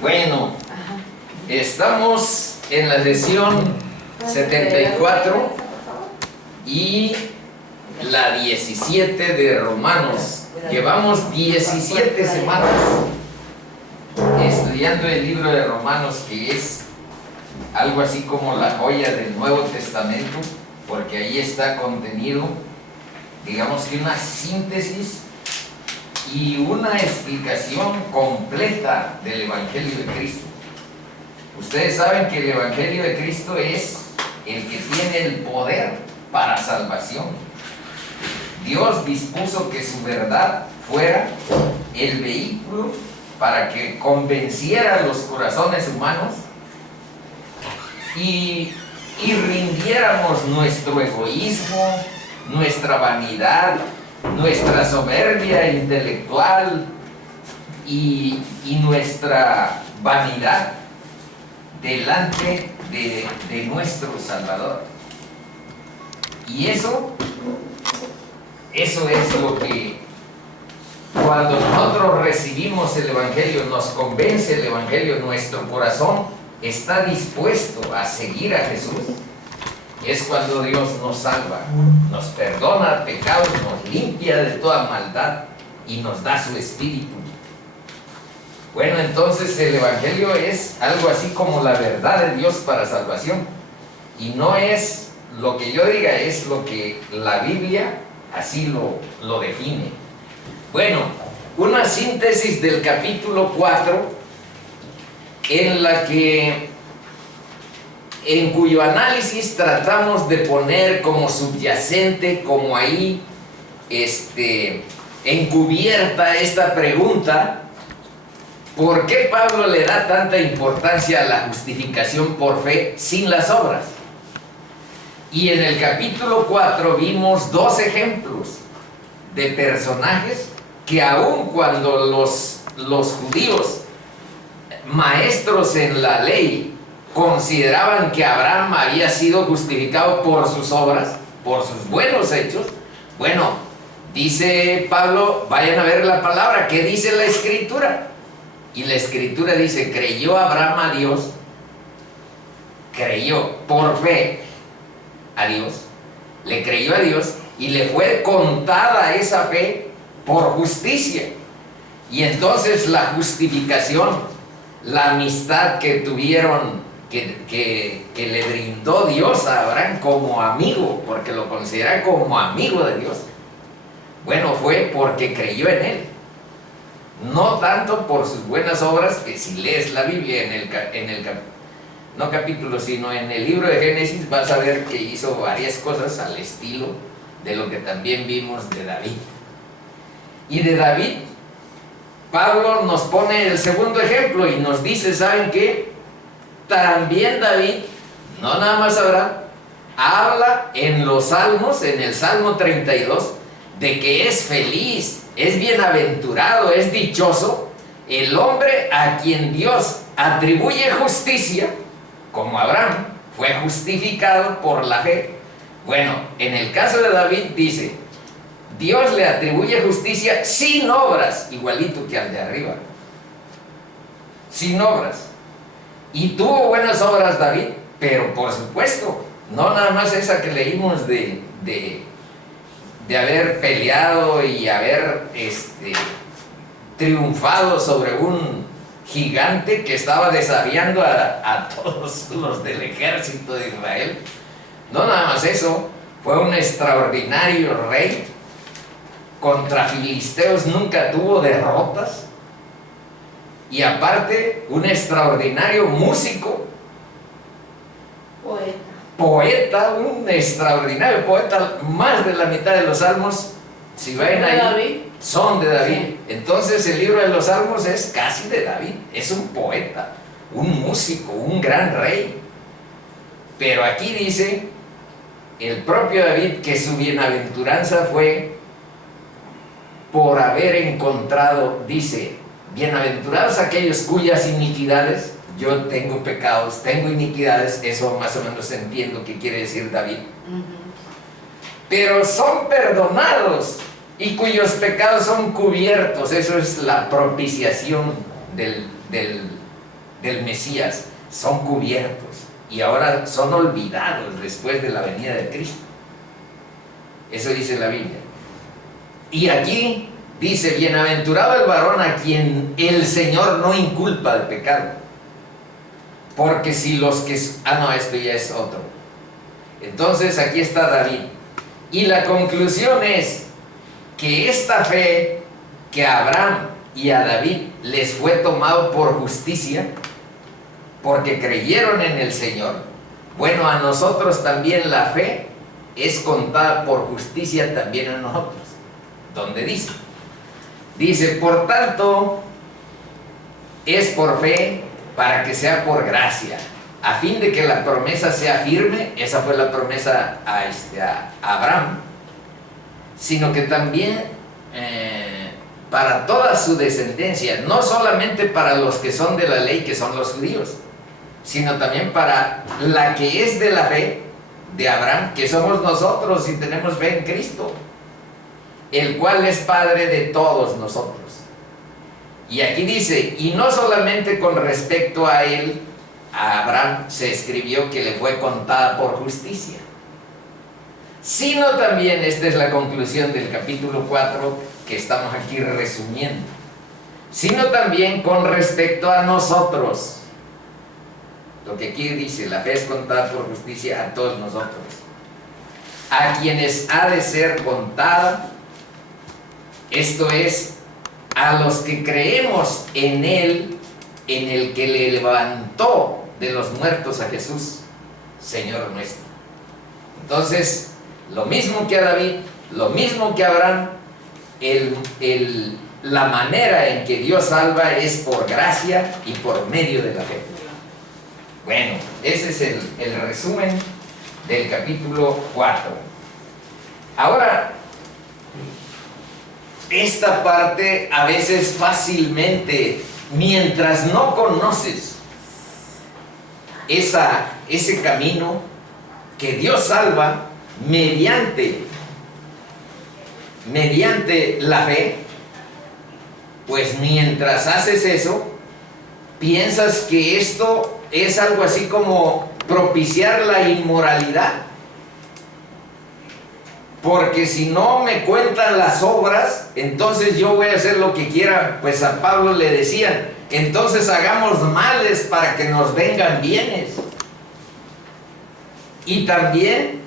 Bueno, estamos en la lección 74 y la 17 de Romanos. Llevamos 17 semanas estudiando el libro de Romanos, que es algo así como la joya del Nuevo Testamento, porque ahí está contenido, digamos que una síntesis y una explicación completa del Evangelio de Cristo. Ustedes saben que el Evangelio de Cristo es el que tiene el poder para salvación. Dios dispuso que su verdad fuera el vehículo para que convenciera los corazones humanos y rindiéramos nuestro egoísmo, nuestra vanidad, nuestra soberbia intelectual y nuestra vanidad delante de nuestro Salvador. Y eso es lo que, cuando nosotros recibimos el Evangelio, nos convence el Evangelio, nuestro corazón está dispuesto a seguir a Jesús. Es cuando Dios nos salva, nos perdona pecados, nos limpia de toda maldad y nos da su Espíritu. Bueno, entonces el Evangelio es algo así como la verdad de Dios para salvación. Y no es lo que yo diga, es lo que la Biblia así lo define. Bueno, una síntesis del capítulo 4 en cuyo análisis tratamos de poner como subyacente, como ahí encubierta esta pregunta: ¿por qué Pablo le da tanta importancia a la justificación por fe sin las obras? Y en el capítulo 4 vimos dos ejemplos de personajes que aun cuando los judíos, maestros en la ley, consideraban que Abraham había sido justificado por sus obras, por sus buenos hechos. Bueno, dice Pablo, vayan a ver la palabra, ¿qué dice la Escritura? Y la Escritura dice: creyó Abraham a Dios, creyó por fe a Dios, le creyó a Dios y le fue contada esa fe por justicia. Y entonces la justificación, la amistad que tuvieron, que le brindó Dios a Abraham como amigo, porque lo considera como amigo de Dios, bueno, fue porque creyó en él, no tanto por sus buenas obras, que si lees la Biblia no capítulo, sino en el libro de Génesis, vas a ver que hizo varias cosas al estilo de lo que también vimos de David. Y de David, Pablo nos pone el segundo ejemplo y nos dice: ¿saben qué? También David, no nada más Abraham, habla en los Salmos, en el Salmo 32, de que es feliz, es bienaventurado, es dichoso el hombre a quien Dios atribuye justicia, como Abraham fue justificado por la fe. Bueno, en el caso de David dice: Dios le atribuye justicia sin obras, igualito que al de arriba, sin obras. Y tuvo buenas obras David, pero por supuesto, no nada más esa que leímos de haber peleado y haber triunfado sobre un gigante que estaba desafiando a todos los del ejército de Israel. No nada más eso, fue un extraordinario rey. Contra filisteos nunca tuvo derrotas. Y aparte, un extraordinario músico, poeta, un extraordinario poeta. Más de la mitad de los salmos, si ven ahí, son de David. Sí. Entonces el libro de los Salmos es casi de David. Es un poeta, un músico, un gran rey. Pero aquí dice el propio David que su bienaventuranza fue por haber encontrado, dice: bienaventurados aquellos cuyas iniquidades, yo tengo pecados, tengo iniquidades, eso más o menos entiendo que quiere decir David, pero son perdonados y cuyos pecados son cubiertos. Eso es la propiciación del Mesías. Son cubiertos y ahora son olvidados después de la venida de Cristo. Eso dice la Biblia. Y aquí dice: bienaventurado el varón a quien el Señor no inculpa de pecado. Porque si los que... no, esto ya es otro. Entonces aquí está David. Y la conclusión es que esta fe que a Abraham y a David les fue tomado por justicia, porque creyeron en el Señor, bueno, a nosotros también la fe es contada por justicia también a nosotros. ¿Dónde dice? Dice: por tanto, es por fe para que sea por gracia, a fin de que la promesa sea firme. Esa fue la promesa a Abraham, sino que también para toda su descendencia, no solamente para los que son de la ley, que son los judíos, sino también para la que es de la fe de Abraham, que somos nosotros y tenemos fe en Cristo, el cual es Padre de todos nosotros. Y aquí dice: y no solamente con respecto a él, a Abraham, se escribió que le fue contada por justicia, sino también, esta es la conclusión del capítulo 4 que estamos aquí resumiendo, sino también con respecto a nosotros. Lo que aquí dice: la fe es contada por justicia a todos nosotros, a quienes ha de ser contada, esto es, a los que creemos en Él, en el que le levantó de los muertos a Jesús, Señor nuestro. Entonces, lo mismo que a David, lo mismo que a Abraham, la manera en que Dios salva es por gracia y por medio de la fe. Bueno, ese es el resumen del capítulo 4. Ahora, esta parte a veces fácilmente, mientras no conoces ese camino que Dios salva mediante la fe, pues mientras haces eso, piensas que esto es algo así como propiciar la inmoralidad. Porque si no me cuentan las obras, entonces yo voy a hacer lo que quiera. Pues a Pablo le decían: entonces hagamos males para que nos vengan bienes. Y también,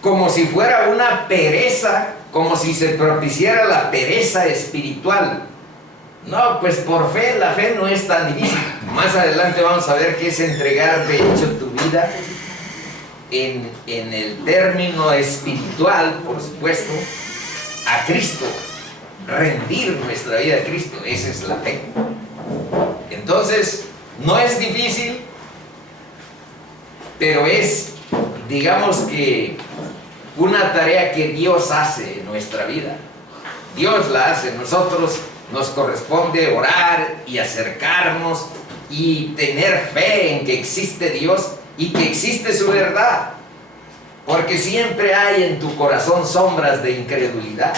como si fuera una pereza, como si se propiciara la pereza espiritual. No, pues por fe, la fe no es tan difícil. Más adelante vamos a ver qué es entregar de hecho tu vida en el término espiritual, por supuesto, a Cristo. Rendir nuestra vida a Cristo, esa es la fe. Entonces, no es difícil, pero es, digamos que, una tarea que Dios hace en nuestra vida. Dios la hace. Nosotros nos corresponde orar y acercarnos y tener fe en que existe Dios y que existe su verdad, porque siempre hay en tu corazón sombras de incredulidad.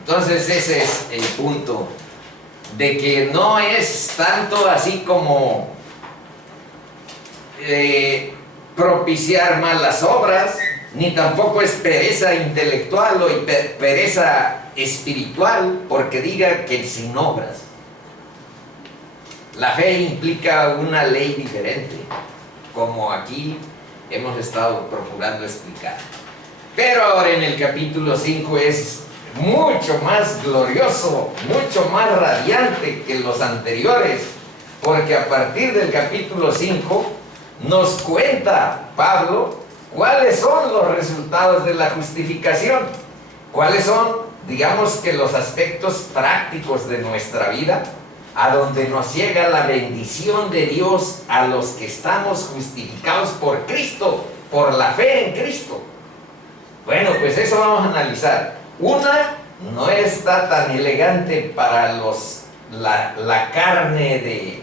Entonces ese es el punto, de que no es tanto así como propiciar malas obras, ni tampoco es pereza intelectual o pereza espiritual, porque diga que sin obras. La fe implica una ley diferente, como aquí hemos estado procurando explicar. Pero ahora en el capítulo 5 es mucho más glorioso, mucho más radiante que los anteriores, porque a partir del capítulo 5 nos cuenta Pablo cuáles son los resultados de la justificación, cuáles son, digamos que, los aspectos prácticos de nuestra vida, a donde nos llega la bendición de Dios a los que estamos justificados por Cristo, por la fe en Cristo. Bueno, pues eso vamos a analizar. Una no está tan elegante para la carne de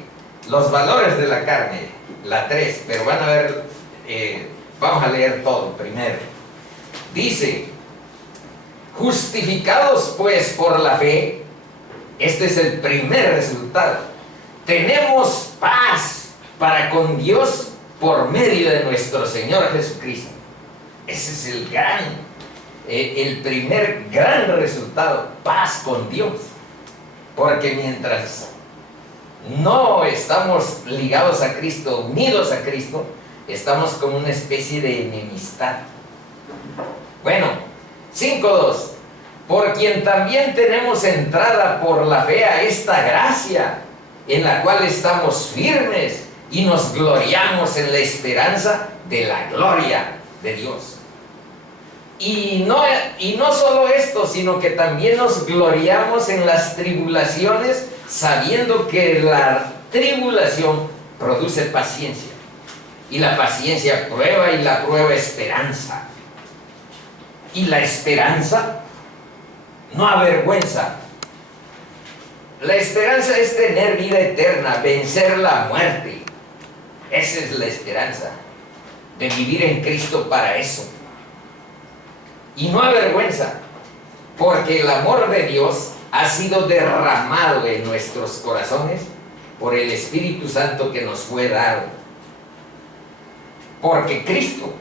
los valores de la carne, la 3, pero van a ver, vamos a leer todo primero. Dice, justificados pues por la fe, este es el primer resultado. Tenemos paz para con Dios por medio de nuestro Señor Jesucristo. Ese es el primer gran resultado, paz con Dios. Porque mientras no estamos ligados a Cristo, unidos a Cristo, estamos como una especie de enemistad. Bueno, 5.2. Por quien también tenemos entrada por la fe a esta gracia, en la cual estamos firmes y nos gloriamos en la esperanza de la gloria de Dios. Y no solo esto, sino que también nos gloriamos en las tribulaciones, sabiendo que la tribulación produce paciencia. Y la paciencia prueba, y la prueba esperanza. Y la esperanza no avergüenza. La esperanza es tener vida eterna, vencer la muerte. Esa es la esperanza, de vivir en Cristo para eso. Y no avergüenza, porque el amor de Dios ha sido derramado en nuestros corazones por el Espíritu Santo que nos fue dado. Porque Cristo,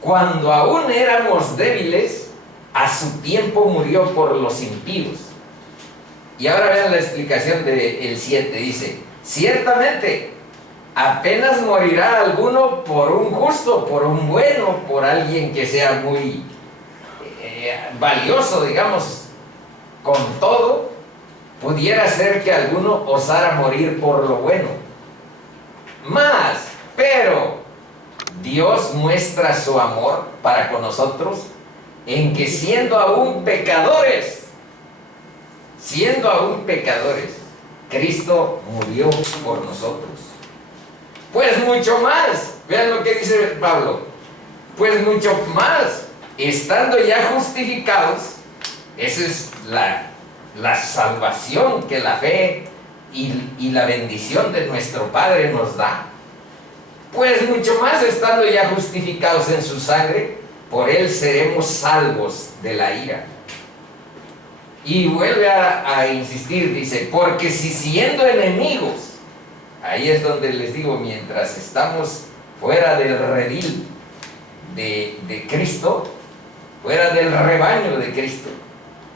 cuando aún éramos débiles, a su tiempo murió por los impíos. Y ahora vean la explicación del 7, dice, ciertamente, apenas morirá alguno por un justo, por un bueno, por alguien que sea muy valioso, digamos, con todo, pudiera ser que alguno osara morir por lo bueno. Pero Dios muestra su amor para con nosotros en que siendo aún pecadores, Cristo murió por nosotros. Pues mucho más, vean lo que dice Pablo, pues mucho más, estando ya justificados, esa es la salvación que la fe y la bendición de nuestro Padre nos da. Pues mucho más, estando ya justificados en su sangre, por él seremos salvos de la ira. Y vuelve a insistir, dice, porque si siendo enemigos, ahí es donde les digo, mientras estamos fuera del redil de Cristo, fuera del rebaño de Cristo,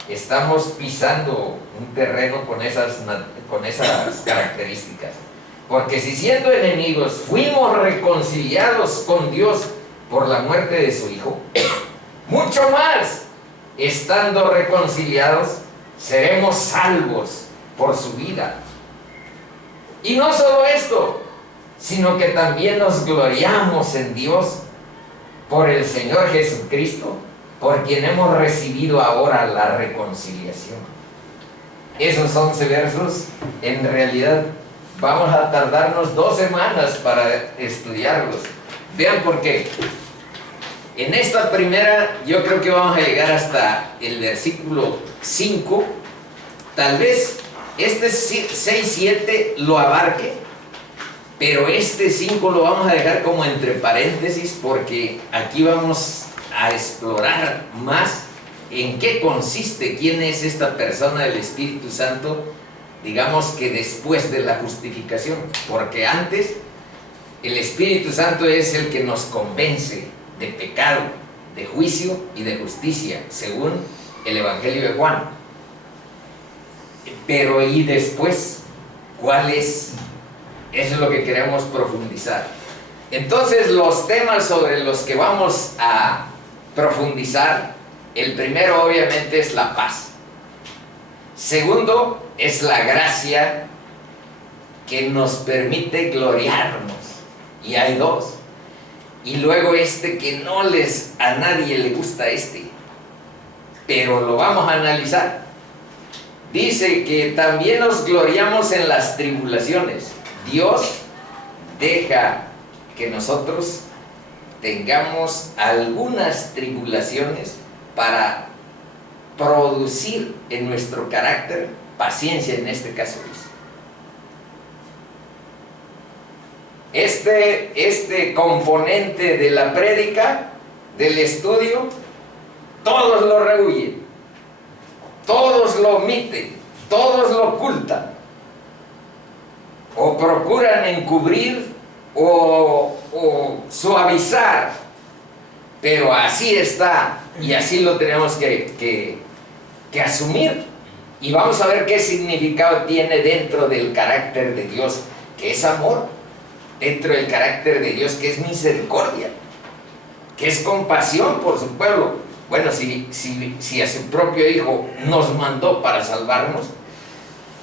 estamos pisando un terreno con esas características. Porque si siendo enemigos fuimos reconciliados con Dios por la muerte de su Hijo, mucho más, estando reconciliados, seremos salvos por su vida. Y no solo esto, sino que también nos gloriamos en Dios por el Señor Jesucristo, por quien hemos recibido ahora la reconciliación. Esos 11 versos, en realidad, vamos a tardarnos 2 semanas para estudiarlos. Vean por qué. En esta primera, yo creo que vamos a llegar hasta el versículo 5. Tal vez este 6-7 lo abarque, pero este 5 lo vamos a dejar como entre paréntesis, porque aquí vamos a explorar más en qué consiste, quién es esta persona del Espíritu Santo, digamos que después de la justificación, porque antes el Espíritu Santo es el que nos convence de pecado, de juicio y de justicia, según el Evangelio de Juan. Pero ¿y después? ¿Cuál es? Eso es lo que queremos profundizar. Entonces, los temas sobre los que vamos a profundizar, el primero obviamente es la paz. Segundo, es la gracia que nos permite gloriarnos. Y hay 2. Y luego que a nadie le gusta pero lo vamos a analizar. Dice que también nos gloriamos en las tribulaciones. Dios deja que nosotros tengamos algunas tribulaciones para producir en nuestro carácter paciencia, en este caso. Este componente de la prédica del estudio, todos lo rehuyen, todos lo omiten, todos lo ocultan, o procuran encubrir o suavizar, pero así está, y así lo tenemos que asumir. Y vamos a ver qué significado tiene dentro del carácter de Dios, que es amor, dentro del carácter de Dios, que es misericordia, que es compasión por su pueblo. Bueno, si a su propio Hijo nos mandó para salvarnos,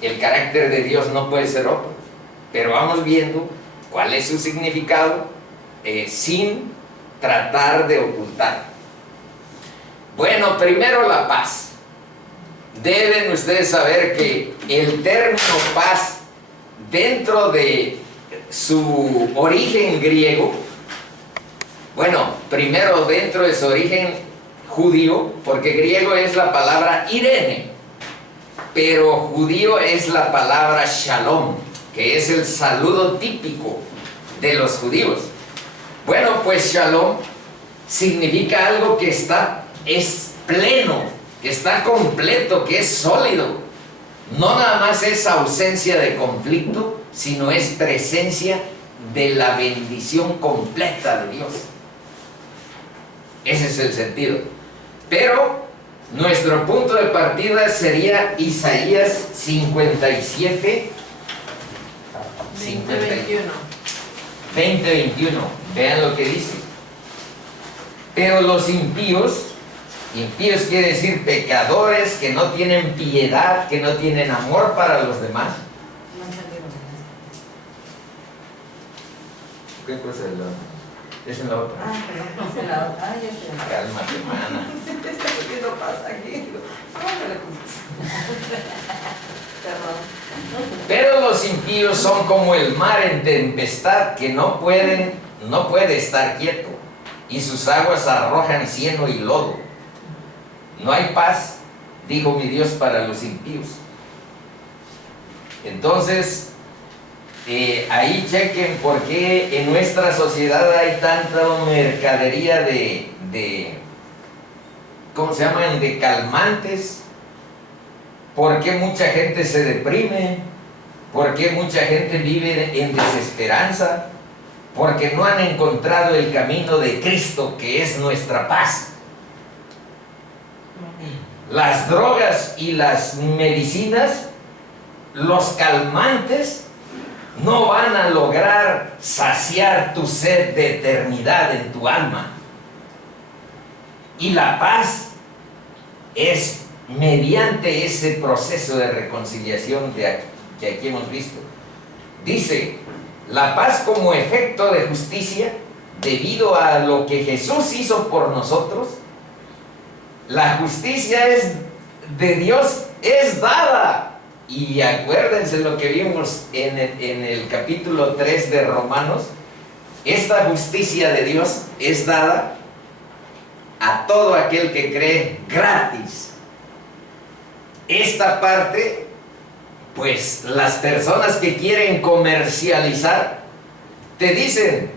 el carácter de Dios no puede ser otro. Pero vamos viendo cuál es su significado sin tratar de ocultar. Bueno, primero la paz. Deben ustedes saber que el término paz, dentro de su origen griego, bueno, primero dentro de su origen judío, porque griego es la palabra Irene, pero judío es la palabra shalom, que es el saludo típico de los judíos. Bueno, pues shalom significa algo que es pleno, que está completo, que es sólido. No nada más es ausencia de conflicto, sino es presencia de la bendición completa de Dios. Ese es el sentido. Pero nuestro punto de partida sería Isaías 57, 20-21. Vean lo que dice. Pero los impíos quiere decir pecadores, que no tienen piedad, que no tienen amor para los demás. ¿Qué cosa es la otra? Es en la otra. Es en la otra. Ya sé. Cálmate, hermana. ¿Qué no pasa aquí? Pero los impíos son como el mar en tempestad, que no puede estar quieto, y sus aguas arrojan cieno y lodo. No hay paz, dijo mi Dios, para los impíos. Entonces, ahí chequen por qué en nuestra sociedad hay tanta mercadería ¿cómo se llaman? De calmantes. ¿Por qué mucha gente se deprime? ¿Por qué mucha gente vive en desesperanza? Porque no han encontrado el camino de Cristo, que es nuestra paz. Las drogas y las medicinas, los calmantes, no van a lograr saciar tu sed de eternidad en tu alma. Y la paz es mediante ese proceso de reconciliación que aquí hemos visto. Dice, la paz como efecto de justicia, debido a lo que Jesús hizo por nosotros. La justicia de Dios es dada. Y acuérdense lo que vimos en el capítulo 3 de Romanos. Esta justicia de Dios es dada a todo aquel que cree gratis. Esta parte, pues las personas que quieren comercializar te dicen,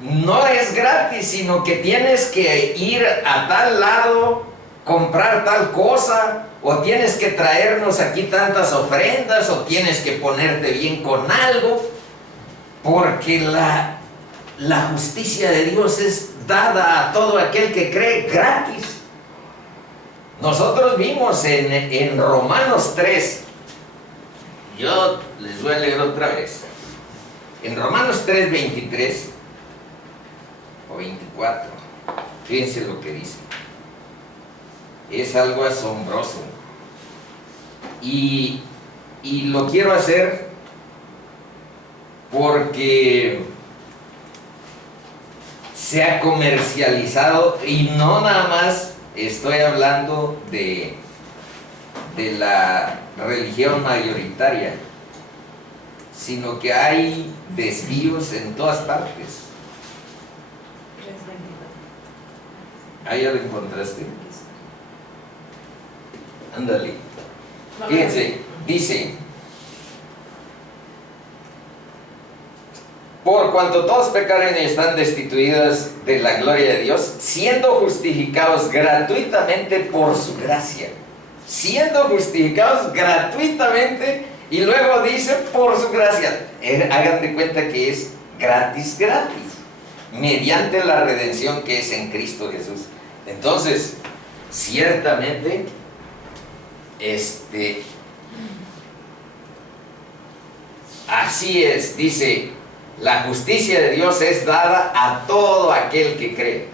no es gratis, sino que tienes que ir a tal lado, comprar tal cosa, o tienes que traernos aquí tantas ofrendas, o tienes que ponerte bien con algo, porque la justicia de Dios es dada a todo aquel que cree gratis. Nosotros vimos en Romanos 3, yo les voy a leer otra vez, en Romanos 3, 23 o 24, fíjense lo que dice. Es algo asombroso. Y lo quiero hacer porque se ha comercializado, y no nada más estoy hablando de la religión mayoritaria, sino que hay desvíos en todas partes. Ahí ya lo encontraste. Ándale. Fíjense, dice, por cuanto todos pecaron y están destituidos de la gloria de Dios, siendo justificados gratuitamente por su gracia. Siendo justificados gratuitamente, y luego dice por su gracia. Hagan de cuenta que es gratis, mediante la redención que es en Cristo Jesús. Entonces, ciertamente, así es, dice, la justicia de Dios es dada a todo aquel que cree.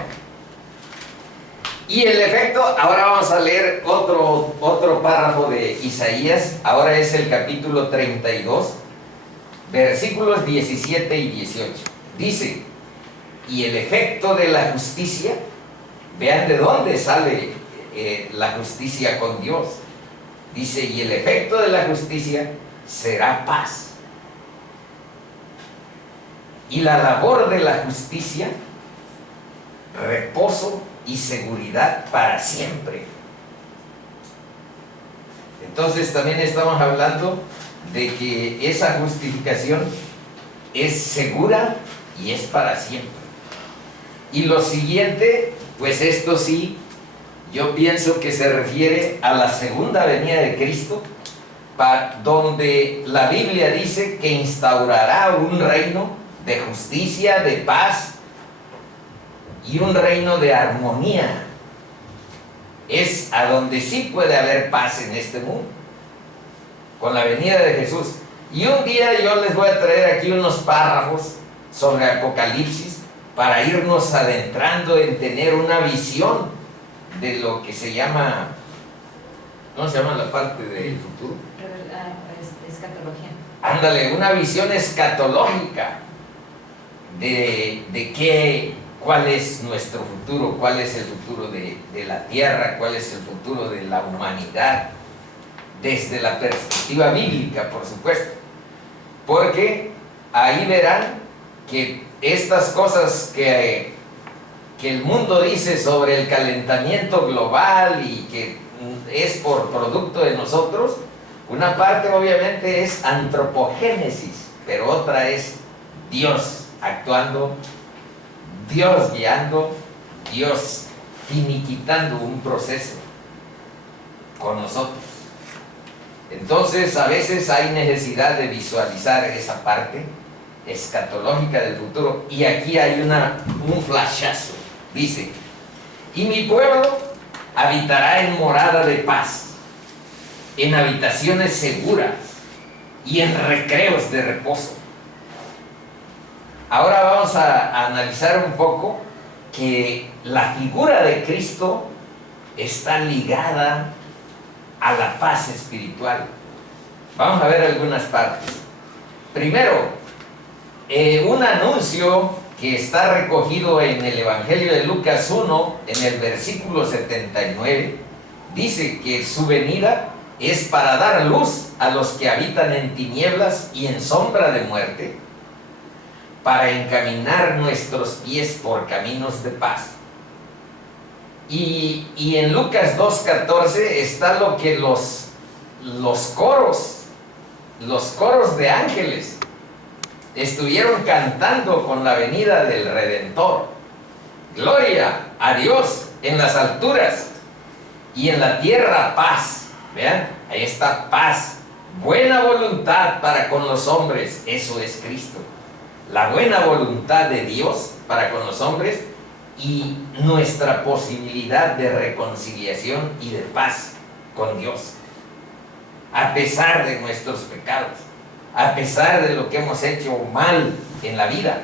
Y el efecto, ahora vamos a leer otro párrafo de Isaías, ahora es el capítulo 32, versículos 17 y 18. Dice, y el efecto de la justicia, vean de dónde sale la justicia con Dios. Dice, y el efecto de la justicia será paz. Y la labor de la justicia, reposo y seguridad para siempre. Entonces también estamos hablando de que esa justificación es segura y es para siempre. Y lo siguiente, pues esto sí, yo pienso que se refiere a la segunda venida de Cristo, donde la Biblia dice que instaurará un reino de justicia, de paz y un reino de armonía. Es a donde sí puede haber paz en este mundo, con la venida de Jesús. Y un día yo les voy a traer aquí unos párrafos sobre Apocalipsis para irnos adentrando en tener una visión de lo que se llama, ¿cómo se llama la parte del futuro? Escatología. Ándale, una visión escatológica de cuál es nuestro futuro, cuál es el futuro de la tierra, cuál es el futuro de la humanidad, desde la perspectiva bíblica, por supuesto. Porque ahí verán que estas cosas que el mundo dice sobre el calentamiento global y que es por producto de nosotros, una parte obviamente es antropogénesis, pero otra es Dios actuando, Dios guiando, Dios finiquitando un proceso con nosotros. Entonces a veces hay necesidad de visualizar esa parte escatológica del futuro, y aquí hay un flashazo. Dice, y mi pueblo habitará en morada de paz, en habitaciones seguras y en recreos de reposo. Ahora vamos a analizar un poco que la figura de Cristo está ligada a la paz espiritual. Vamos a ver algunas partes. Primero, un anuncio que está recogido en el Evangelio de Lucas 1, en el versículo 79, dice que su venida es para dar luz a los que habitan en tinieblas y en sombra de muerte, para encaminar nuestros pies por caminos de paz. Y en Lucas 2:14 está lo que los coros de ángeles estuvieron cantando con la venida del Redentor. Gloria a Dios en las alturas y en la tierra paz. Vean, ahí está paz, buena voluntad para con los hombres. Eso es Cristo. La buena voluntad de Dios para con los hombres y nuestra posibilidad de reconciliación y de paz con Dios, a pesar de nuestros pecados, a pesar de lo que hemos hecho mal en la vida.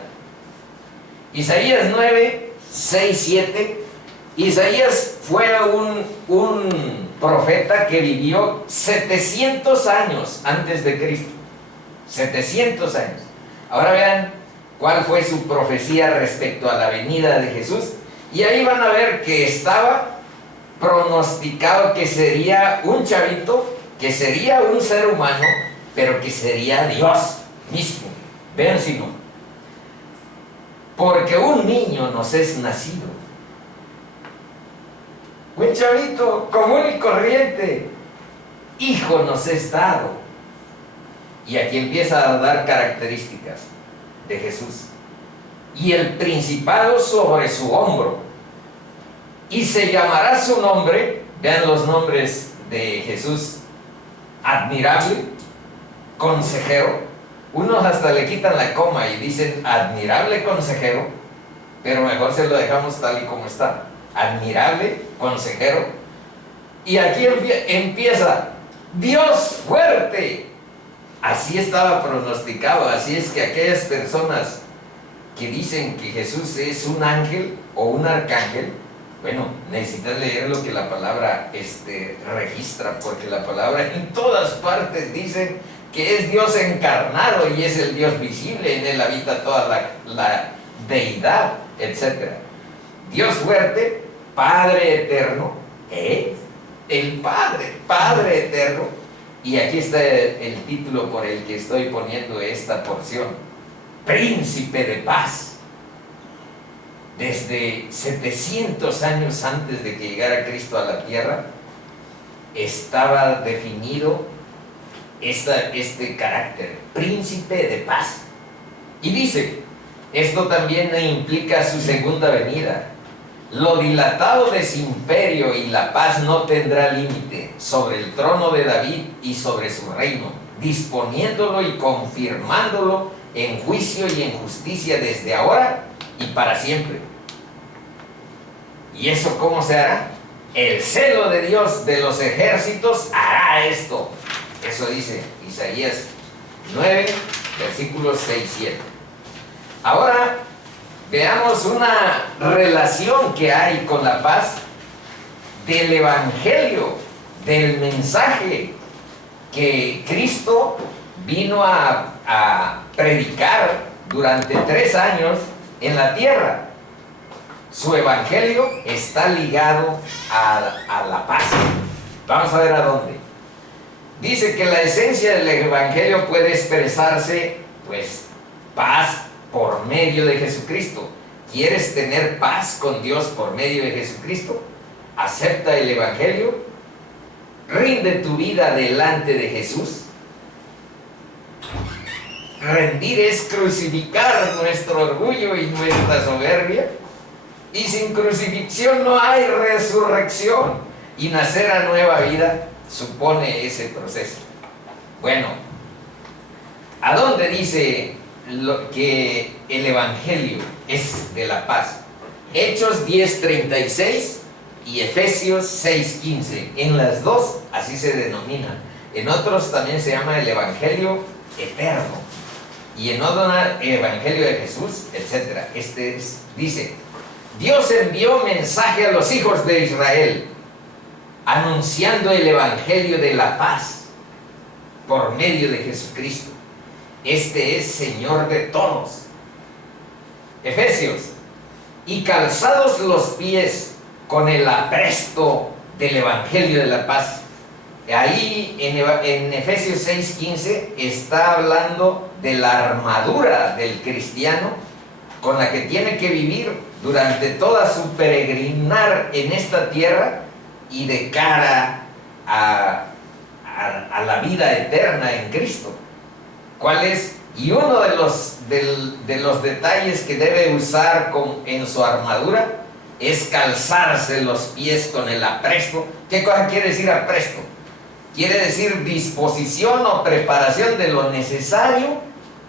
Isaías 9, 6, 7. Isaías fue un profeta que vivió 700 años antes de Cristo. 700 años. Ahora vean cuál fue su profecía respecto a la venida de Jesús. Y ahí van a ver que estaba pronosticado que sería un chavito, que sería un ser humano, pero que sería Dios mismo. Vean si no. Porque un niño nos es nacido. Un chavito común y corriente. Hijo nos es dado. Y aquí empieza a dar características. de Jesús, y el principado sobre su hombro, y se llamará su nombre, vean los nombres de Jesús: admirable, consejero. Unos hasta le quitan la coma y dicen admirable consejero, pero mejor se lo dejamos tal y como está: admirable consejero. Y aquí empieza: Dios fuerte. Así estaba pronosticado. Así es que aquellas personas que dicen que Jesús es un ángel o un arcángel, bueno, necesitan leer lo que la palabra registra, porque la palabra en todas partes dice que es Dios encarnado y es el Dios visible, en él habita toda la deidad, etc. Dios fuerte, Padre eterno, el Padre eterno. Y aquí está el título por el que estoy poniendo esta porción: Príncipe de paz. Desde 700 años antes de que llegara Cristo a la tierra, estaba definido este carácter: príncipe de paz. Y dice, esto también implica su segunda venida: lo dilatado de su imperio y la paz no tendrá límite sobre el trono de David y sobre su reino, disponiéndolo y confirmándolo en juicio y en justicia desde ahora y para siempre. ¿Y eso cómo se hará? El celo de Dios de los ejércitos hará esto. Eso dice Isaías 9, versículos 6 y 7. Ahora veamos una relación que hay con la paz del evangelio, del mensaje que Cristo vino a predicar durante 3 años en la tierra. Su evangelio está ligado a la paz. Vamos a ver a dónde. Dice que la esencia del evangelio puede expresarse, pues, paz por medio de Jesucristo. ¿Quieres tener paz con Dios por medio de Jesucristo? Acepta el evangelio, rinde tu vida delante de Jesús. Rendir es crucificar nuestro orgullo y nuestra soberbia, y sin crucifixión no hay resurrección, y nacer a nueva vida supone ese proceso. Bueno, ¿a dónde dice que el evangelio es de la paz? Hechos 10:36 y Efesios 6:15. En las dos así se denomina. En otros también se llama el evangelio eterno, y en otro evangelio de Jesús, etc. Dice: Dios envió mensaje a los hijos de Israel, anunciando el evangelio de la paz por medio de Jesucristo. Este es Señor de todos. Efesios: y calzados los pies con el apresto del evangelio de la paz. Ahí en Efesios 6:15 está hablando de la armadura del cristiano con la que tiene que vivir durante toda su peregrinar en esta tierra y de cara a la vida eterna en Cristo. ¿Cuál es? Y uno de los detalles que debe usar en su armadura es calzarse los pies con el apresto. ¿Qué cosa quiere decir apresto? Quiere decir disposición o preparación de lo necesario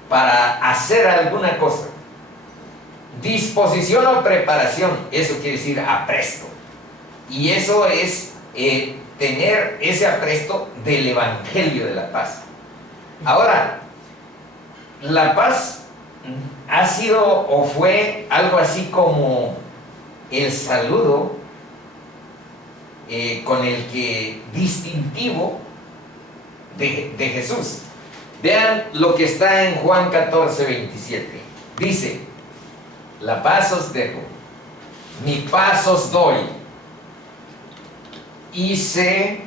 para hacer alguna cosa. Disposición o preparación, eso quiere decir apresto. Y eso es tener ese apresto del evangelio de la paz. Ahora, la paz ha sido o fue algo así como el saludo con el que distintivo de Jesús. Vean lo que está en Juan 14:27. Dice: la paz os dejo, mi paz os doy. Y se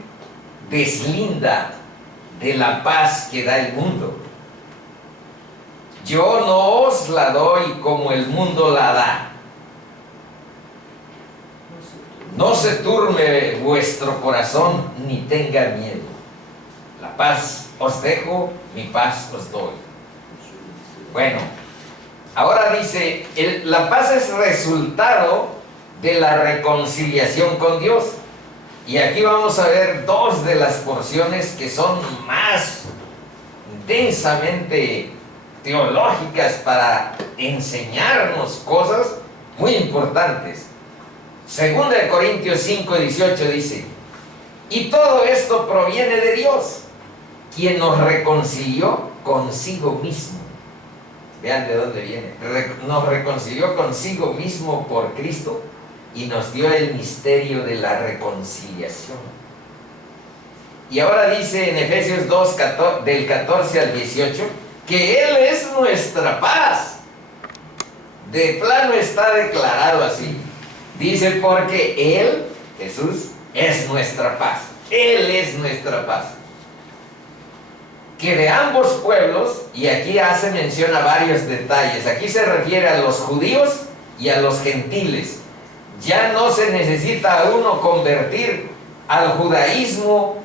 deslinda de la paz que da el mundo. Yo no os la doy como el mundo la da. No se turbe vuestro corazón ni tenga miedo. La paz os dejo, mi paz os doy. Bueno, Ahora dice, la paz es resultado de la reconciliación con Dios. Y aquí vamos a ver dos de las porciones que son más densamente teológicas para enseñarnos cosas muy importantes. Segunda de Corintios 5:18 dice, y todo esto proviene de Dios, quien nos reconcilió consigo mismo. Vean de dónde viene. Nos reconcilió consigo mismo por Cristo y nos dio el misterio de la reconciliación. Y ahora dice en Efesios 2, del 14 al 18, que Él es nuestra paz. De plano está declarado así. Dice, porque Él, Jesús, es nuestra paz. Él es nuestra paz. Que de ambos pueblos, y aquí hace mención a varios detalles, aquí se refiere a los judíos y a los gentiles. Ya no se necesita a uno convertir al judaísmo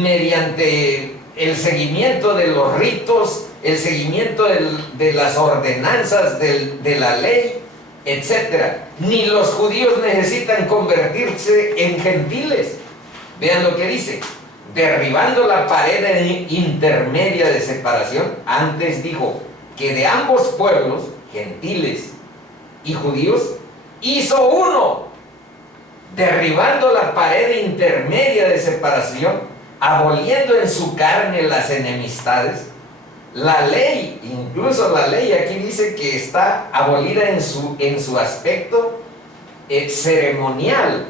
mediante el seguimiento de los ritos, el seguimiento de las ordenanzas de la ley, etc. Ni los judíos necesitan convertirse en gentiles. Vean lo que dice. Derribando la pared intermedia de separación, antes dijo que de ambos pueblos, gentiles y judíos, hizo uno, derribando la pared intermedia de separación, aboliendo en su carne las enemistades. La ley, incluso la ley aquí dice que está abolida en su aspecto ceremonial,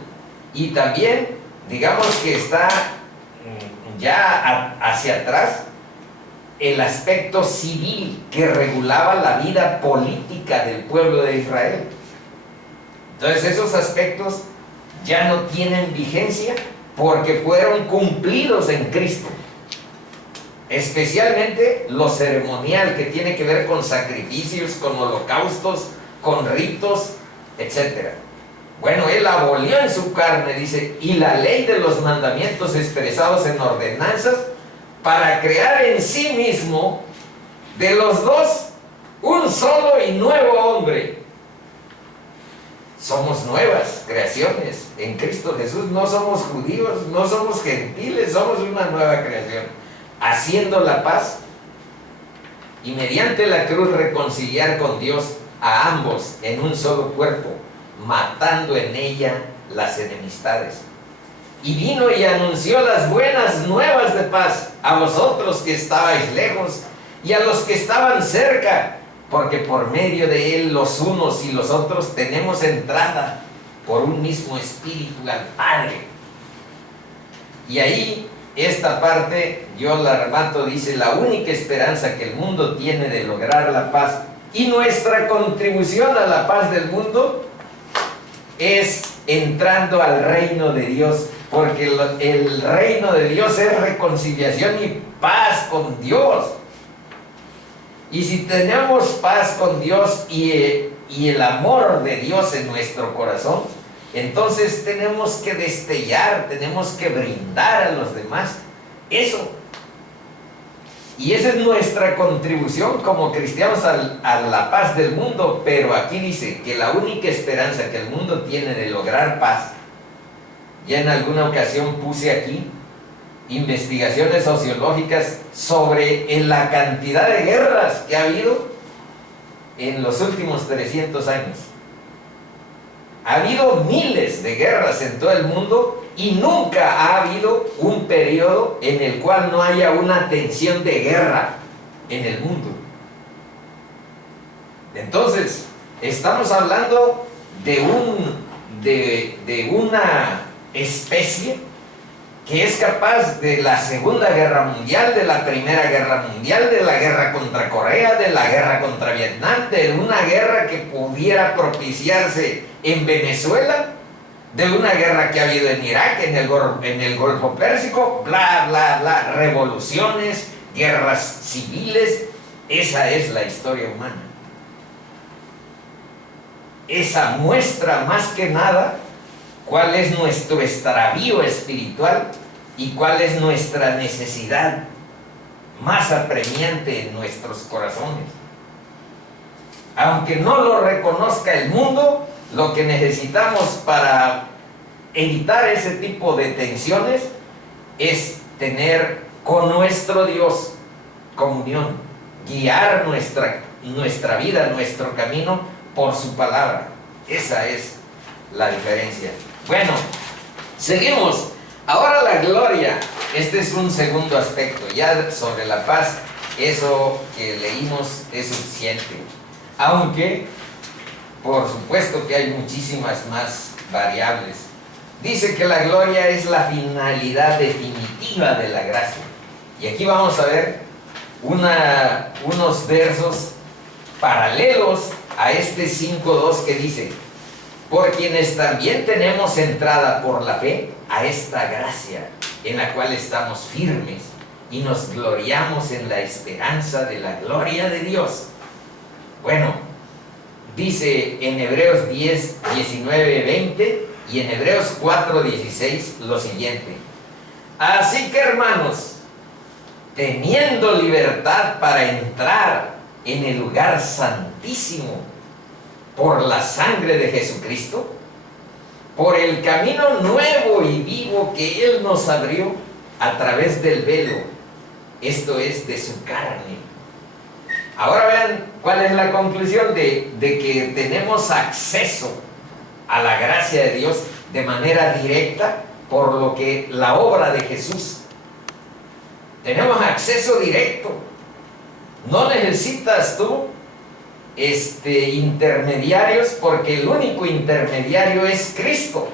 y también digamos que está ya hacia atrás el aspecto civil que regulaba la vida política del pueblo de Israel. Entonces esos aspectos ya no tienen vigencia porque fueron cumplidos en Cristo. Especialmente lo ceremonial, que tiene que ver con sacrificios, con holocaustos, con ritos, etc. Bueno, Él abolió en su carne, dice, y la ley de los mandamientos expresados en ordenanzas, para crear en sí mismo de los dos un solo y nuevo hombre. Somos nuevas creaciones en Cristo Jesús. No somos judíos, no somos gentiles, somos una nueva creación, haciendo la paz y mediante la cruz reconciliar con Dios a ambos en un solo cuerpo, matando en ella las enemistades. Y vino y anunció las buenas nuevas de paz a vosotros que estabais lejos y a los que estaban cerca, porque por medio de Él los unos y los otros tenemos entrada por un mismo espíritu al Padre. Y ahí esta parte yo la remato, dice, la única esperanza que el mundo tiene de lograr la paz y nuestra contribución a la paz del mundo es entrando al reino de Dios, porque el reino de Dios es reconciliación y paz con Dios. Y si tenemos paz con Dios y el amor de Dios en nuestro corazón, entonces tenemos que destellar, tenemos que brindar a los demás eso. Y esa es nuestra contribución como cristianos a la paz del mundo. Pero aquí dice que la única esperanza que el mundo tiene de lograr paz, ya en alguna ocasión puse aquí investigaciones sociológicas sobre la cantidad de guerras que ha habido en los últimos 300 años. Ha habido miles de guerras en todo el mundo y nunca ha habido un periodo en el cual no haya una tensión de guerra en el mundo. Entonces, estamos hablando de una especie que es capaz de la Segunda Guerra Mundial, de la Primera Guerra Mundial, de la guerra contra Corea, de la guerra contra Vietnam, de una guerra que pudiera propiciarse en Venezuela, de una guerra que ha habido en Irak, en el Golfo Pérsico, bla, bla, bla, revoluciones, guerras civiles. Esa es la historia humana. Esa muestra más que nada cuál es nuestro extravío espiritual y cuál es nuestra necesidad más apremiante en nuestros corazones. Aunque no lo reconozca el mundo, lo que necesitamos para evitar ese tipo de tensiones es tener con nuestro Dios comunión, guiar nuestra vida, nuestro camino por su palabra. Esa es la diferencia. Bueno, seguimos. Ahora la gloria. Este es un segundo aspecto. Ya sobre la paz, eso que leímos es suficiente. Aunque, por supuesto que hay muchísimas más variables. Dice que la gloria es la finalidad definitiva de la gracia. Y aquí vamos a ver unos versos paralelos a este 5.2 que dice: por quienes también tenemos entrada por la fe a esta gracia, en la cual estamos firmes y nos gloriamos en la esperanza de la gloria de Dios. Bueno, dice en Hebreos 10, 19, 20 y en Hebreos 4, 16 lo siguiente: así que, hermanos, teniendo libertad para entrar en el lugar santísimo por la sangre de Jesucristo, por el camino nuevo y vivo que Él nos abrió a través del velo, esto es, de su carne. Ahora vean cuál es la conclusión de que tenemos acceso a la gracia de Dios de manera directa por lo que la obra de Jesús. Tenemos acceso directo. No necesitas tú intermediarios, porque el único intermediario es Cristo.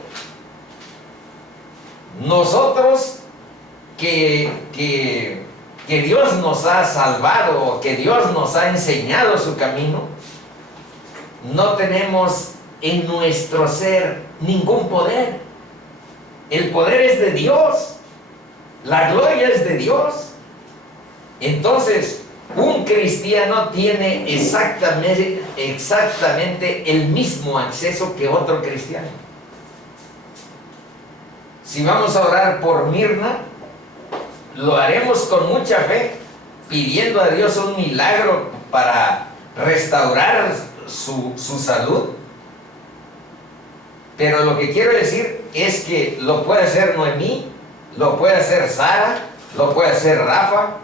Nosotros que Dios nos ha salvado, que Dios nos ha enseñado su camino, no tenemos en nuestro ser ningún poder. El poder es de Dios, la gloria es de Dios. Entonces, un cristiano tiene exactamente el mismo acceso que otro cristiano. Si vamos a orar por Mirna, lo haremos con mucha fe, pidiendo a Dios un milagro para restaurar su salud. Pero lo que quiero decir es que lo puede hacer Noemí, lo puede hacer Sara, lo puede hacer Rafa,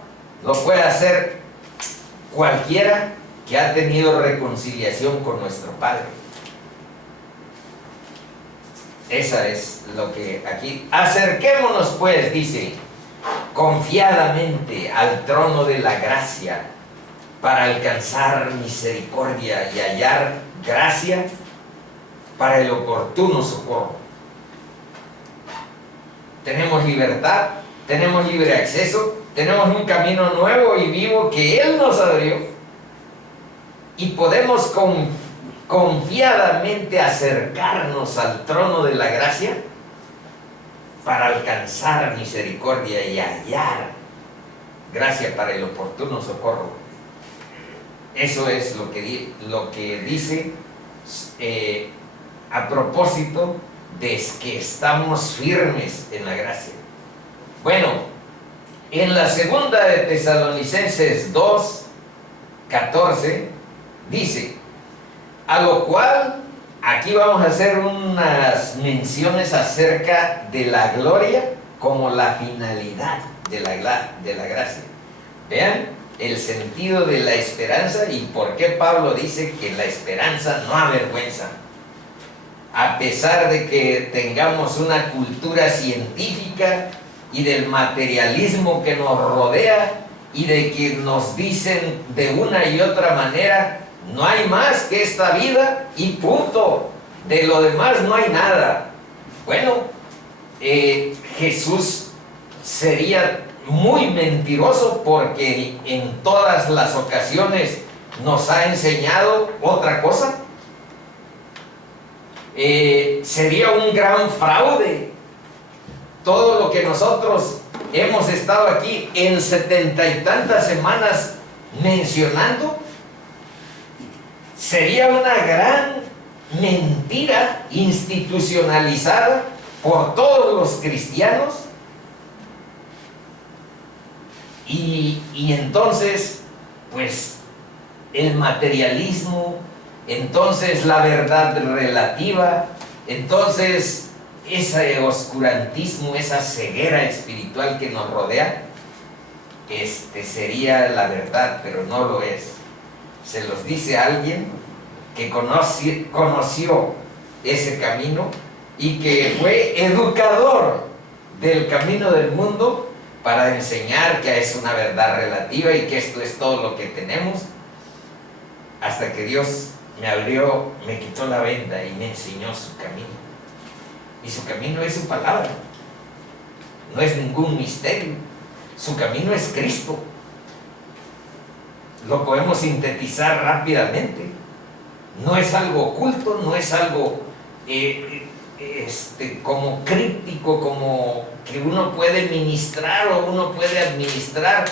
lo puede hacer cualquiera que ha tenido reconciliación con nuestro Padre. Esa es lo que aquí. Acerquémonos pues, dice, confiadamente al trono de la gracia para alcanzar misericordia y hallar gracia para el oportuno socorro. Tenemos libertad, tenemos libre acceso, tenemos un camino nuevo y vivo que Él nos abrió, y podemos confiadamente acercarnos al trono de la gracia para alcanzar misericordia y hallar gracia para el oportuno socorro. Eso es lo que dice a propósito de que estamos firmes en la gracia. Bueno, en la segunda de Tesalonicenses 2, 14, dice: a lo cual, aquí vamos a hacer unas menciones acerca de la gloria como la finalidad de la gracia. Vean el sentido de la esperanza y por qué Pablo dice que la esperanza no avergüenza. A pesar de que tengamos una cultura científica y del materialismo que nos rodea y de que nos dicen de una y otra manera: no hay más que esta vida y punto, de lo demás no hay nada. Bueno, Jesús sería muy mentiroso, porque en todas las ocasiones nos ha enseñado otra cosa. Sería un gran fraude todo lo que nosotros hemos estado aquí en 70 y tantas semanas mencionando. Sería una gran mentira institucionalizada por todos los cristianos, y entonces pues el materialismo entonces la verdad relativa, entonces ese oscurantismo, esa ceguera espiritual que nos rodea, sería la verdad, pero no lo es. Se los dice alguien que conoció ese camino y que fue educador del camino del mundo para enseñar que es una verdad relativa y que esto es todo lo que tenemos, hasta que Dios me abrió, me quitó la venda y me enseñó su camino. Y su camino es su palabra, no es ningún misterio. Su camino es Cristo. Lo podemos sintetizar rápidamente. No es algo oculto, no es algo como críptico, como que uno puede ministrar o uno puede administrar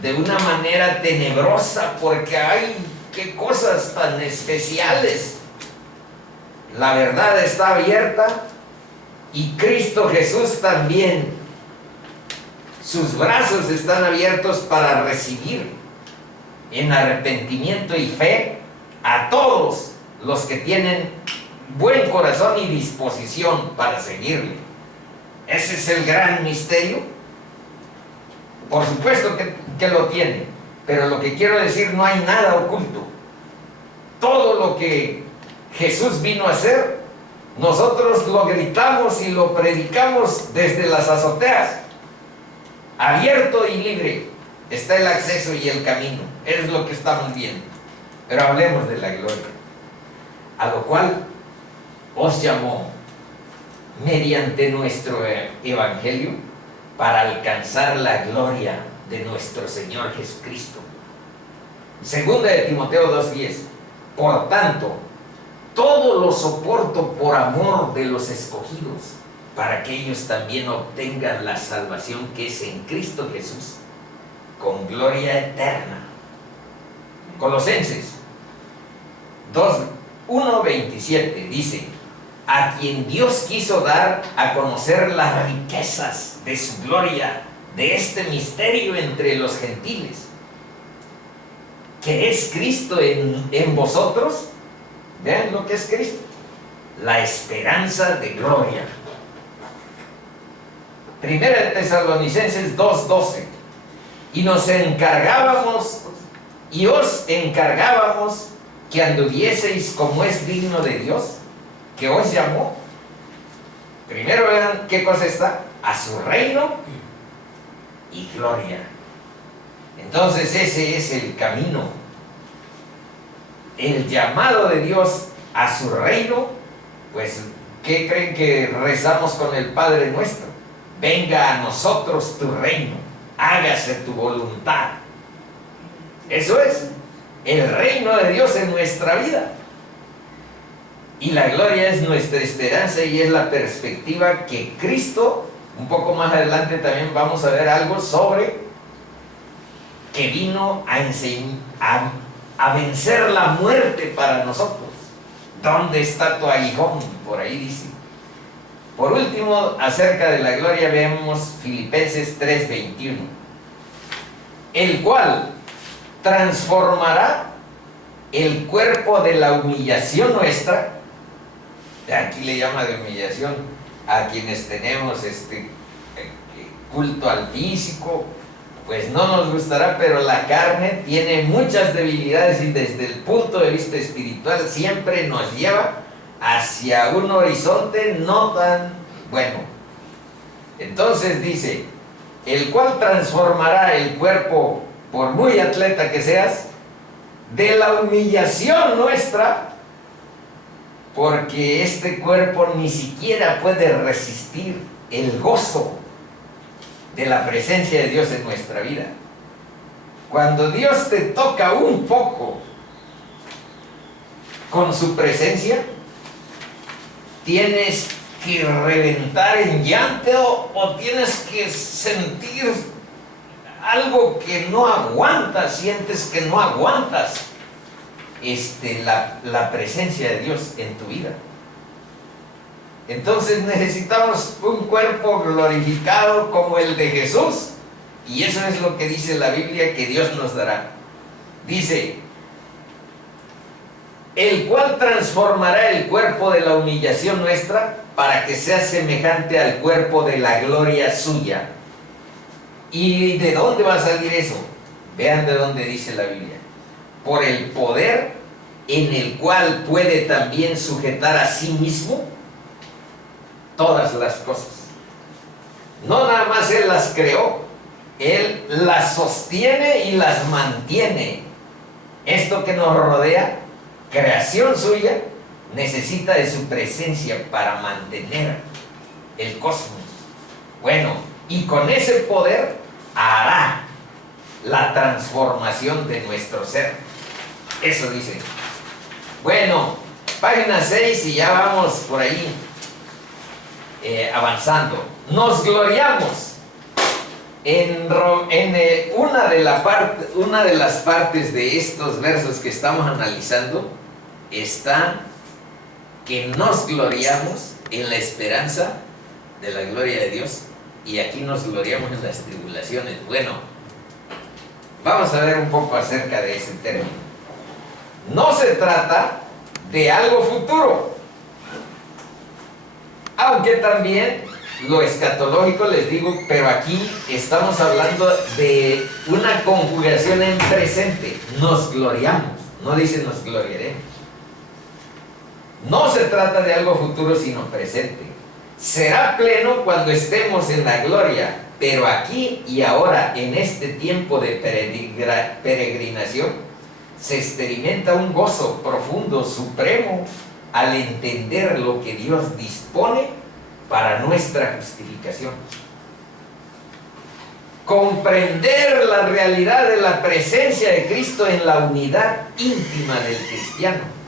de una manera tenebrosa, porque hay qué cosas tan especiales. La verdad está abierta y Cristo Jesús también. Sus brazos están abiertos para recibir en arrepentimiento y fe a todos los que tienen buen corazón y disposición para seguirle. Ese es el gran misterio. Por supuesto que lo tiene, pero lo que quiero decir, no hay nada oculto. Todo lo que Jesús vino a hacer, nosotros lo gritamos y lo predicamos desde las azoteas. Abierto y libre está el acceso y el camino. Es lo que estamos viendo. Pero hablemos de la gloria, a lo cual os llamó mediante nuestro evangelio para alcanzar la gloria de nuestro Señor Jesucristo. Segunda de Timoteo 2:10. Por tanto, todo lo soporto por amor de los escogidos, para que ellos también obtengan la salvación que es en Cristo Jesús, con gloria eterna. Colosenses 1:27 dice: a quien Dios quiso dar a conocer las riquezas de su gloria, de este misterio entre los gentiles, que es Cristo en vosotros. Vean lo que es Cristo: la esperanza de gloria. Primera de Tesalonicenses 2:12. Y nos encargábamos, y os encargábamos, que anduvieseis como es digno de Dios, que os llamó. Primero vean qué cosa está: a su reino y gloria. Entonces ese es el camino, el llamado de Dios a su reino. Pues, ¿qué creen que rezamos con el Padre nuestro? Venga a nosotros tu reino, hágase tu voluntad. Eso es el reino de Dios en nuestra vida. Y la gloria es nuestra esperanza y es la perspectiva que Cristo, un poco más adelante también vamos a ver algo sobre que vino a vencer la muerte para nosotros. ¿Dónde está tu aguijón? Por ahí dice. Por último, acerca de la gloria, vemos Filipenses 3:21, el cual transformará el cuerpo de la humillación nuestra. Aquí le llama de humillación a quienes tenemos culto al físico. Pues no nos gustará, pero la carne tiene muchas debilidades y desde el punto de vista espiritual siempre nos lleva hacia un horizonte no tan bueno. Entonces dice: el cual transformará el cuerpo, por muy atleta que seas, de la humillación nuestra, porque este cuerpo ni siquiera puede resistir el gozo de la presencia de Dios en nuestra vida. Cuando Dios te toca un poco con su presencia, tienes que reventar en llanto o tienes que sentir algo que no aguantas, sientes que no aguantas la presencia de Dios en tu vida. Entonces necesitamos un cuerpo glorificado como el de Jesús, y eso es lo que dice la Biblia que Dios nos dará. Dice: el cual transformará el cuerpo de la humillación nuestra para que sea semejante al cuerpo de la gloria suya. ¿Y de dónde va a salir eso? Vean de dónde dice la Biblia. Por el poder en el cual puede también sujetar a sí mismo todas las cosas. No nada más Él las creó, Él las sostiene y las mantiene. Esto que nos rodea, creación suya, necesita de su presencia para mantener el cosmos. Bueno, y con ese poder hará la transformación de nuestro ser. Eso dice. Bueno, página 6 y ya vamos por ahí avanzando. Nos gloriamos una de las partes de estos versos que estamos analizando está que nos gloriamos en la esperanza de la gloria de Dios, y aquí nos gloriamos en las tribulaciones. Bueno, vamos a ver un poco acerca de ese término. No se trata de algo futuro, aunque también lo escatológico, les digo, pero aquí estamos hablando de una conjugación en presente. Nos gloriamos, no dice nos gloriaremos. No se trata de algo futuro, sino presente. Será pleno cuando estemos en la gloria, pero aquí y ahora, en este tiempo de peregrinación, se experimenta un gozo profundo, supremo, al entender lo que Dios dispone para nuestra justificación. Comprender la realidad de la presencia de Cristo en la unidad íntima del cristiano.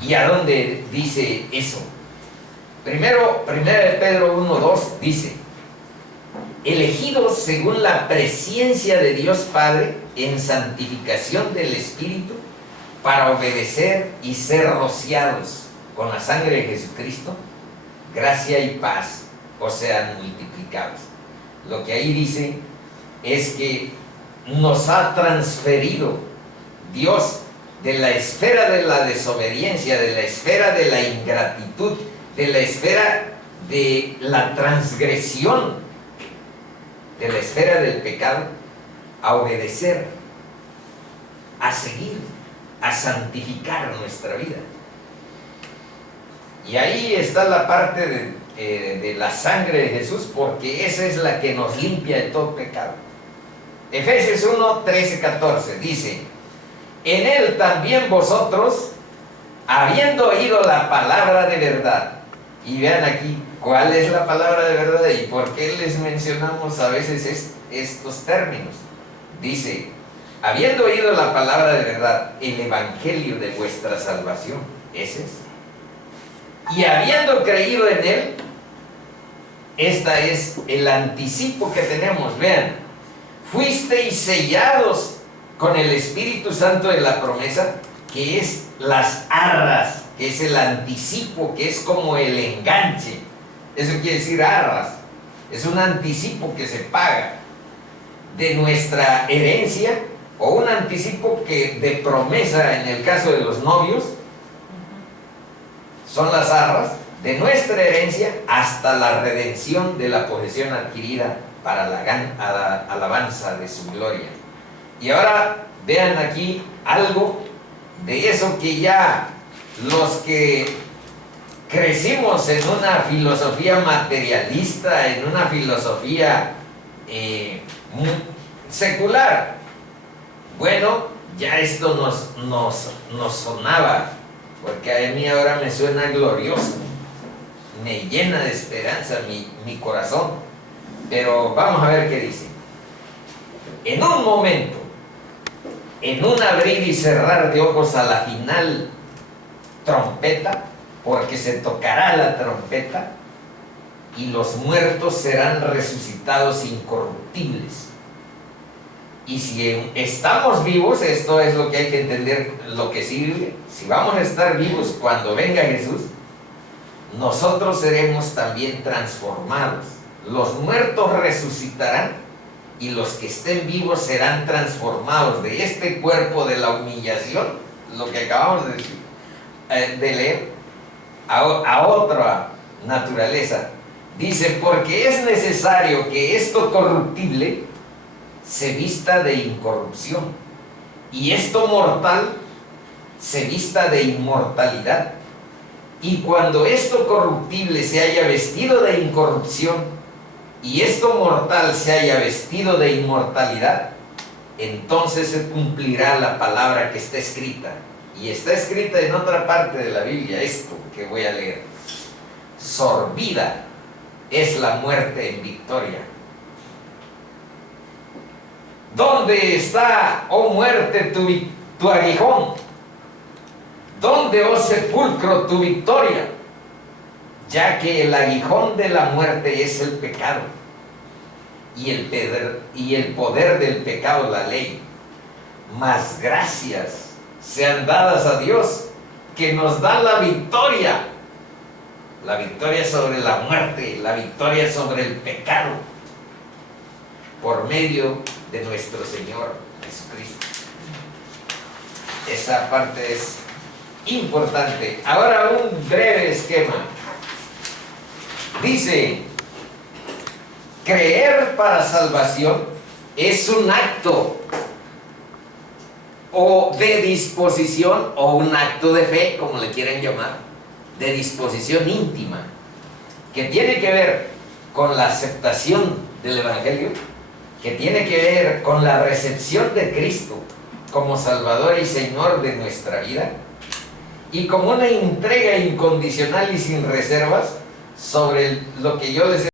¿Y a dónde dice eso? Primero de Pedro 1:2 dice: elegidos según la presciencia de Dios Padre en santificación del Espíritu, para obedecer y ser rociados con la sangre de Jesucristo, gracia y paz os sean multiplicados. Lo que ahí dice es que nos ha transferido Dios de la esfera de la desobediencia, de la esfera de la ingratitud, de la esfera de la transgresión, de la esfera del pecado, a obedecer, a seguir, a santificar nuestra vida. Y ahí está la parte de la sangre de Jesús, porque esa es la que nos limpia de todo pecado. Efesios 1:13-14 dice: en él también vosotros, habiendo oído la palabra de verdad. Y vean aquí cuál es la palabra de verdad y por qué les mencionamos a veces estos términos. Dice: habiendo oído la palabra de verdad, el evangelio de vuestra salvación. Ese es. Y habiendo creído en él, esta es el anticipo que tenemos. Vean: fuisteis sellados con el Espíritu Santo de la promesa, que es las arras, que es el anticipo, que es como el enganche. Eso quiere decir arras. Es un anticipo que se paga de nuestra herencia, o un anticipo de promesa en el caso de los novios. Son las arras de nuestra herencia hasta la redención de la posesión adquirida para la alabanza de su gloria. Y ahora vean aquí algo de eso que ya los que crecimos en una filosofía materialista, en una filosofía secular, bueno, ya esto nos sonaba, porque a mí ahora me suena glorioso, me llena de esperanza mi corazón. Pero vamos a ver qué dice. En un momento, en un abrir y cerrar de ojos a la final trompeta, porque se tocará la trompeta, y los muertos serán resucitados incorruptibles. Y si estamos vivos, esto es lo que hay que entender, lo que sirve. Si vamos a estar vivos cuando venga Jesús, nosotros seremos también transformados. Los muertos resucitarán y los que estén vivos serán transformados de este cuerpo de la humillación lo que acabamos de decir, de leer, a otra naturaleza. Dice, porque es necesario que esto corruptible se vista de incorrupción y esto mortal se vista de inmortalidad. Y cuando esto corruptible se haya vestido de incorrupción y esto mortal se haya vestido de inmortalidad, entonces se cumplirá la palabra que está escrita. Y está escrita en otra parte de la Biblia, esto que voy a leer. Sorbida es la muerte en victoria. ¿Dónde está, oh muerte, tu aguijón? ¿Dónde, oh sepulcro, tu victoria? Ya que el aguijón de la muerte es el pecado, y el poder del pecado la ley. Mas gracias sean dadas a Dios, que nos da la victoria sobre la muerte, la victoria sobre el pecado, por medio de nuestro Señor Jesucristo. Esa parte es importante. Ahora un breve esquema. Dice, creer para salvación es un acto o de disposición, o un acto de fe, como le quieren llamar, de disposición íntima, que tiene que ver con la aceptación del Evangelio, que tiene que ver con la recepción de Cristo como Salvador y Señor de nuestra vida, y como una entrega incondicional y sin reservas sobre lo que yo les